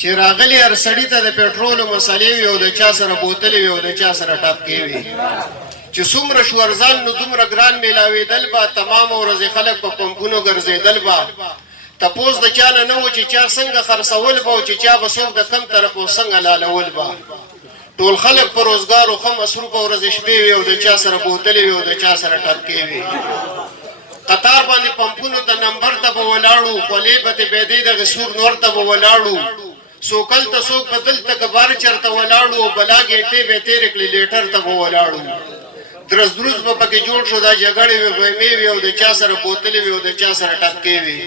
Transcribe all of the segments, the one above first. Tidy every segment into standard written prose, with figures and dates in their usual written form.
چې راغلی هر سړي ته د پېټرولو مسالې وي او د چا سره بوتلې وي او د چا سره ټاپکې وي چې څومره شورځان نو دومره ګران میلاوېدل به تمام ورځې خلک په پمپونو ګرځېدل به تپوس د چا نه و چې چا څنګه خرڅول به او چې چا به څوک د کم طرف او څنګه لالول به ټول خلک په روزګار او ښه مصروفه ورځې شپې وي او د چا سره بوتلې وي او د چا سره ټاپکې وي قطار باندې پمپونو ته نمبر ته به ولاړو خولې به تې بېدې دغه سور نور ته به ولاړو څوک هلته څوک به دلته کبار چېرته ولاړو او بلا ګېټې به یې تېرې کړې لیټر ته به ولاړو درز دروز به پکې جوړ شو دا جګړې وې غیمې وې او د چا سره بوتلې وې او د چا سره ټپکې وې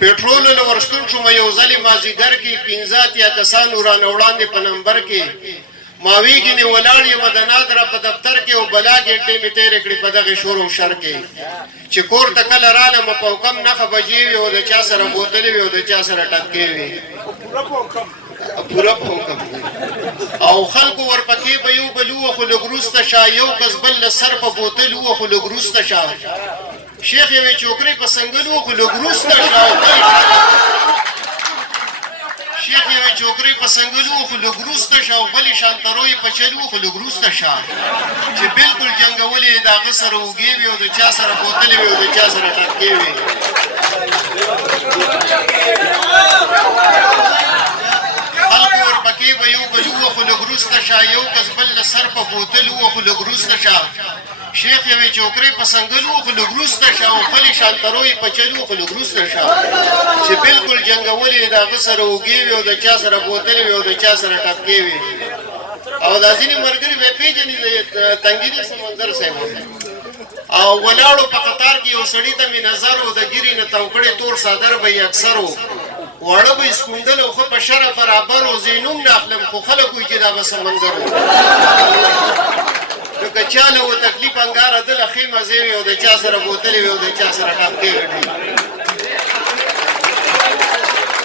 پېټرولو له ورستون شوم یو ځلې مازدیګر کې 15 اتیا کسانو رانه وړاندې په نمبر کې ما ویګنې ولاړ یم د نادره په دفتر کې او بلا ګېټې مې تېرې کړې په دغې شور او شر کې چې کور ته کله رالم په حکم نښه بجې وې او د چا سره بوتلې وې او د چا سره ټپکې وې پوره په حکم او خلکو ورپکې به یو بل ووخو لږ وروسته شه یو کس بل له سر په بوتل ووخو لږ وروسته شه شیخ یوې چوکرې په سنګل ووخو لږ وروسته شه شیخ یوې چوکرې په سنګل ووخو لږ وروسته شه او بلې شانترو یې په چل ووخو لږ وروسته شه چې بلکل جنګولې یې د هغه سره اوږې وې او د چا سره بوتلې وې او د چا سره ټپکې وې خلکو ورپکې به یو بل ووخو لږ وروسته شه یو کس بل له سر په بوتل ووخو لږ وروسته شه شیخ یوې چوکرې په سنګل ووخو لږ وروسته شه او بلې شانترو یې په چل ووخو لږ وروسته شه چې بلکل جنګولې یې د هغه سره اوږې وې او د چا سره بوتلې وې او د چا سره ټپکې وې او دا ځینې ملګري به یې پېژني د تنګیري سمندر صاحب او ولاړو په قطار کې یو سړي ته مې نظر و د ګیرې نه تاو کړی تور څادر به یې اکثر و واړه به یې سکوندل او ښه په شره برابر و زه یې نوم نه اخلم خو خلک وایي چې دا به سمندر و نو که چا له و تکلیف انګاره دله ښې مزې وې او د چا سره بوتلې وې او د چا سره ټاپکې وې